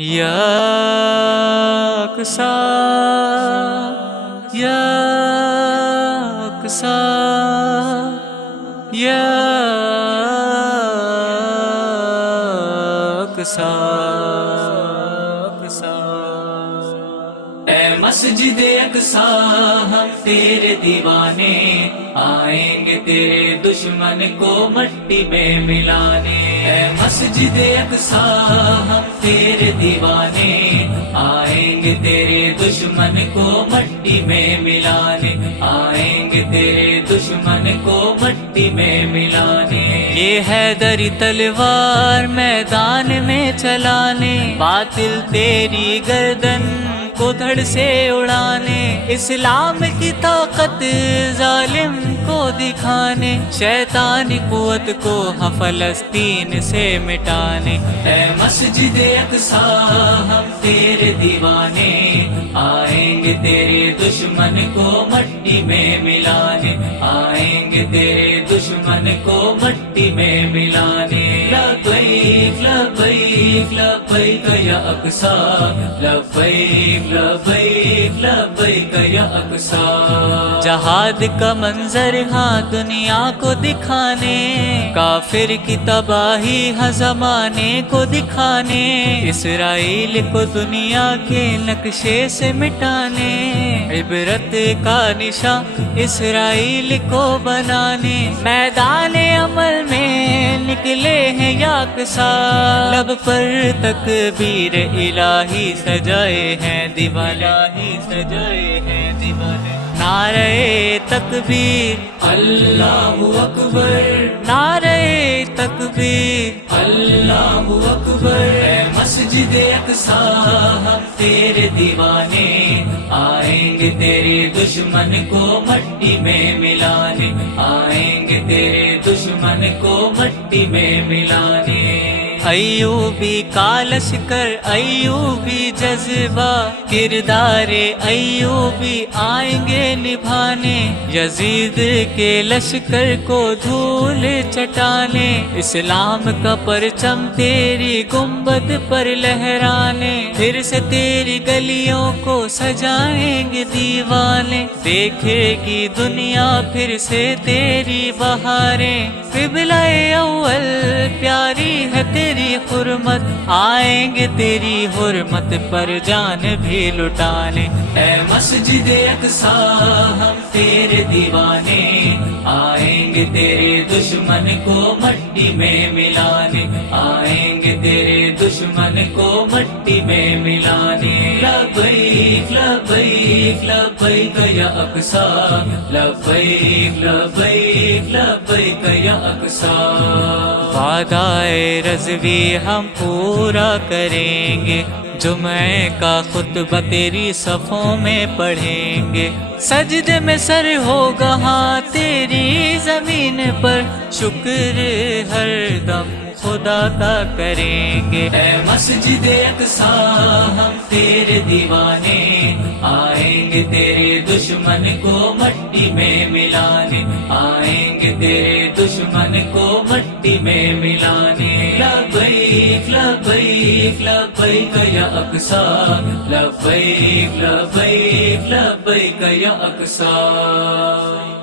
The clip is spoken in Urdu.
یا اقصی یا اقصی یا اقصی اے مسجد اقصی ہم تیرے دیوانے، آئیں گے تیرے دشمن کو مٹی میں ملانے۔ اے مسجد اقصی ہم تیرے دیوانے، آئیں گے تیرے دشمن کو مٹی میں ملانے، آئیں گے تیرے دشمن کو مٹی میں ملانے۔ یہ حیدری تلوار میدان میں چلانے، باطل تیری گردن کو دھڑ سے اڑانے، اسلام کی طاقت ظالم کو دکھانے، شیطانی قوت کو فلسطین سے مٹانے۔ اے مسجد اقصی ہم تیرے دیوانے، آئیں گے تیرے دشمن کو مٹی میں ملانے، آئیں گے تیرے دشمن کو مٹی میں ملانے۔ لبیک لبیک لبیک یا اقصی، لبیک لبیک لبیک یا اقصی۔ جہاد کا منظر ہاں دنیا کو دکھانے، کافر کی تباہی ہاں زمانے کو دکھانے، اسرائیل کو دنیا کے نقشے سے مٹانے، عبرت کا نشان اسرائیل کو بنانے۔ میدان عمل میں نکلے ہیں یا اقصی، لب پر تکبیر الہی سجائے ہیں دیوانے، سجائے ہیں دیوانے۔ نعرہ تکبیر اللہ اکبر، نعرہ تکبیر اللہ اکبر۔ اے مسجد اقصی ہم تیرے دیوانے، آئیں گے تیرے دشمن کو مٹی میں ملانے، آئیں گے تیرے دشمن کو مٹی میں ملانے۔ ایوبی کا لشکر، ایوبی جذبہ، کردار ایوبی آئیں گے نبھانے، یزید کے لشکر کو دھول چٹانے، اسلام کا پرچم تیری گنبد پر لہرانے، پھر سے تیری گلیوں کو سجائیں گے دیوانے، دیکھے گی دنیا پھر سے تیری بہاریں، قبلہ اول پیاری ہے تیری حرمت، آئیں گے تیری حرمت پر جان بھی لٹانے۔ اے مسجد اقصی ہم تیرے دیوانے، آئیں گے تیرے دشمن کو مٹی میں ملانے، آئیں گے تیرے دشمن کو مٹی میں ملانے۔ لبیک لبیک لبیک یا اقصی، لبیک لبیک لبیک یا اقصی۔ وعدہ رضوی ہم پورا کریں گے، جمعہ کا خطبہ تیری صفوں میں پڑھیں گے، سجدے میں سر ہوگا ہاں تیری زمین پر، شکر ہر دم خدا کا کریں گے۔ اے مسجد اقصی ہم تیرے دیوانے، آئیں گے تیرے دشمن کو مٹی میں ملانے، آئیں گے تیرے دشمن کو مٹی میں ملانے۔ لبیک لبیک لبیک یا اقصی، لبیک لبیک لبیک یا اقصی۔